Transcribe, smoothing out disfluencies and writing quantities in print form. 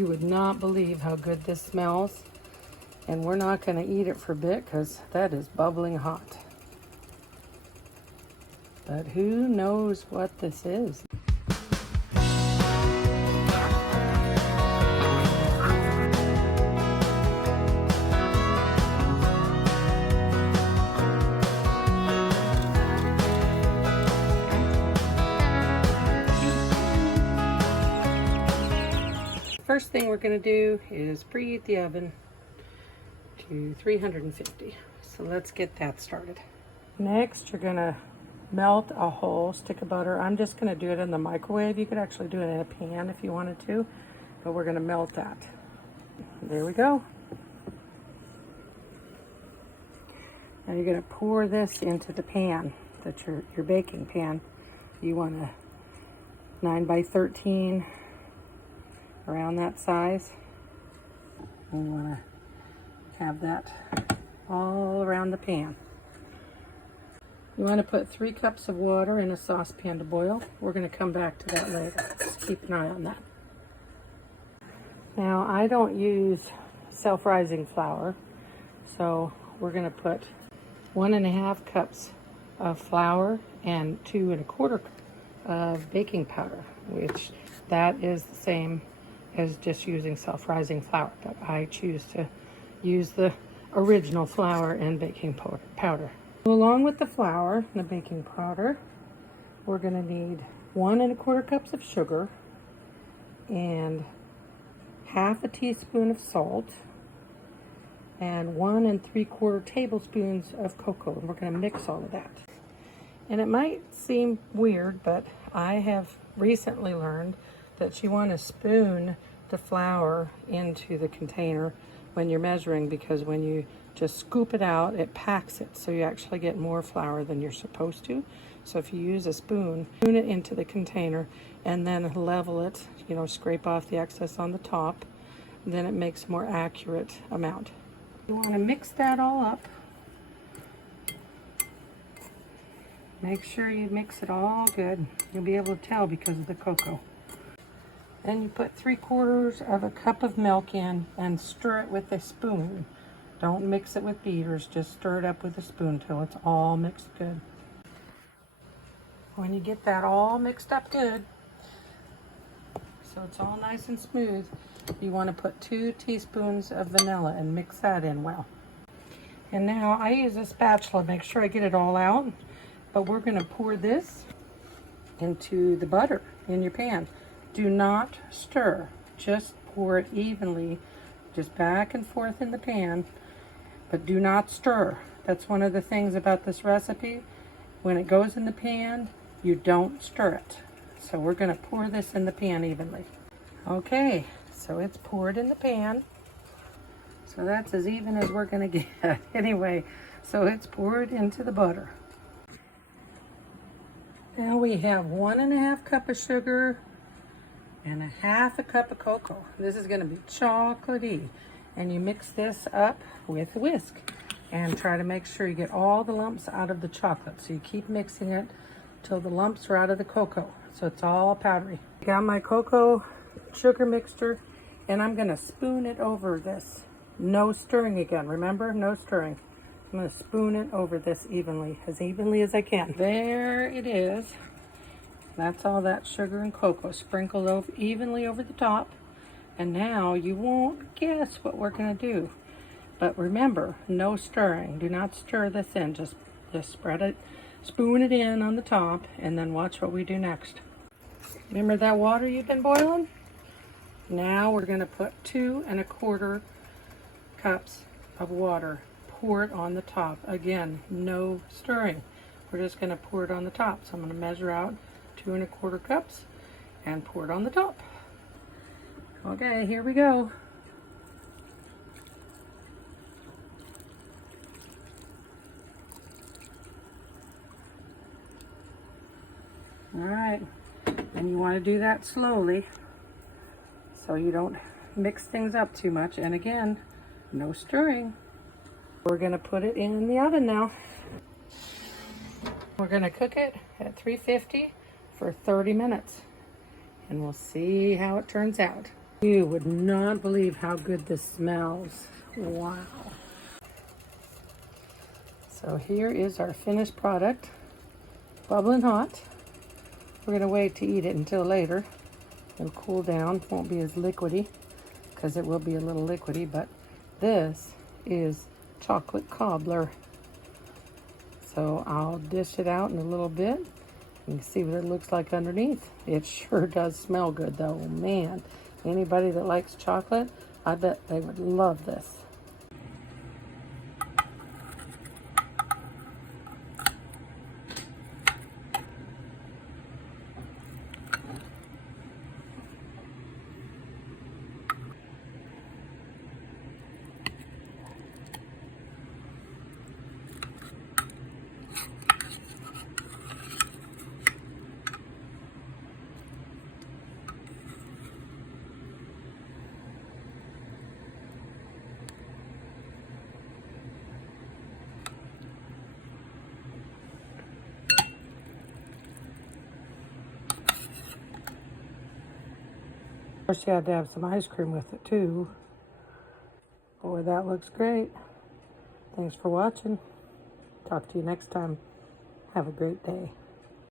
You would not believe how good this smells. And we're not going to eat it for a bit because that is bubbling hot. But who knows what this is? First thing we're going to do is preheat the oven to 350. So let's get that started. Next, you're going to melt a whole stick of butter. I'm just going to do it in the microwave. You could actually do it in a pan if you wanted to, but we're going to melt that. There we go. Now you're going to pour this into the pan, that's your baking pan. You want a 9 by 13, around that size. And you want to have that all around the pan. You want to put 3 cups of water in a saucepan to boil. We're going to come back to that later. Just keep an eye on that. Now, I don't use self-rising flour, so we're going to put 1.5 cups of flour and 2 1/4 of baking powder, which that is the same as just using self-rising flour, but I choose to use the original flour and baking powder. Along with the flour and the baking powder, we're going to need 1 1/4 cups of sugar and 1/2 teaspoon of salt and 1 3/4 tablespoons of cocoa. And we're going to mix all of that. And it might seem weird, but I have recently learned that you want to spoon the flour into the container when you're measuring, because when you just scoop it out, it packs it, so you actually get more flour than you're supposed to. So if you use a spoon it into the container and then level it, scrape off the excess on the top, then it makes a more accurate amount. You want to mix that all up. Make sure you mix it all good. You'll be able to tell because of the cocoa. Then you put 3/4 cup of milk in and stir it with a spoon. Don't mix it with beaters, just stir it up with a spoon till it's all mixed good. When you get that all mixed up good, so it's all nice and smooth, you want to put 2 teaspoons of vanilla and mix that in well. And now I use a spatula, make sure I get it all out, but we're going to pour this into the butter in your pan. Do not stir, just pour it evenly, just back and forth in the pan, but do not stir. That's one of the things about this recipe. When it goes in the pan, you don't stir it. So we're going to pour this in the pan evenly. Okay, so it's poured in the pan. So that's as even as we're going to get. Anyway, so it's poured into the butter. Now we have 1 1/2 cup of sugar and 1/2 cup of cocoa. This is going to be chocolatey. And you mix this up with a whisk and try to make sure you get all the lumps out of the chocolate. So you keep mixing it till the lumps are out of the cocoa, so it's all powdery. Got my cocoa sugar mixture, and I'm going to spoon it over this. No stirring again, remember? No stirring. I'm going to spoon it over this evenly as I can. There it is. That's all that sugar and cocoa sprinkled evenly over the top. And now you won't guess what we're going to do. But remember, no stirring. Do not stir this in. Just spread it, spoon it in on the top, and then watch what we do next. Remember that water you've been boiling? Now we're going to put 2 1/4 cups of water. Pour it on the top. Again, no stirring. We're just going to pour it on the top. So I'm going to measure out 2 1/4 cups and pour it on the top. Okay, here we go. All right, and you want to do that slowly so you don't mix things up too much. And again, no stirring. We're going to put it in the oven now. We're going to cook it at 350 for 30 minutes, and we'll see how it turns out. You would not believe how good this smells. Wow. So here is our finished product, bubbling hot. We're gonna wait to eat it until later. It'll cool down, won't be as liquidy, because it will be a little liquidy, but this is chocolate cobbler. So I'll dish it out in a little bit. You can see what it looks like underneath. It sure does smell good though, man. Anybody that likes chocolate, I bet they would love this. Of course, you had to have some ice cream with it too. Boy, that looks great. Thanks for watching. Talk to you next time. Have a great day.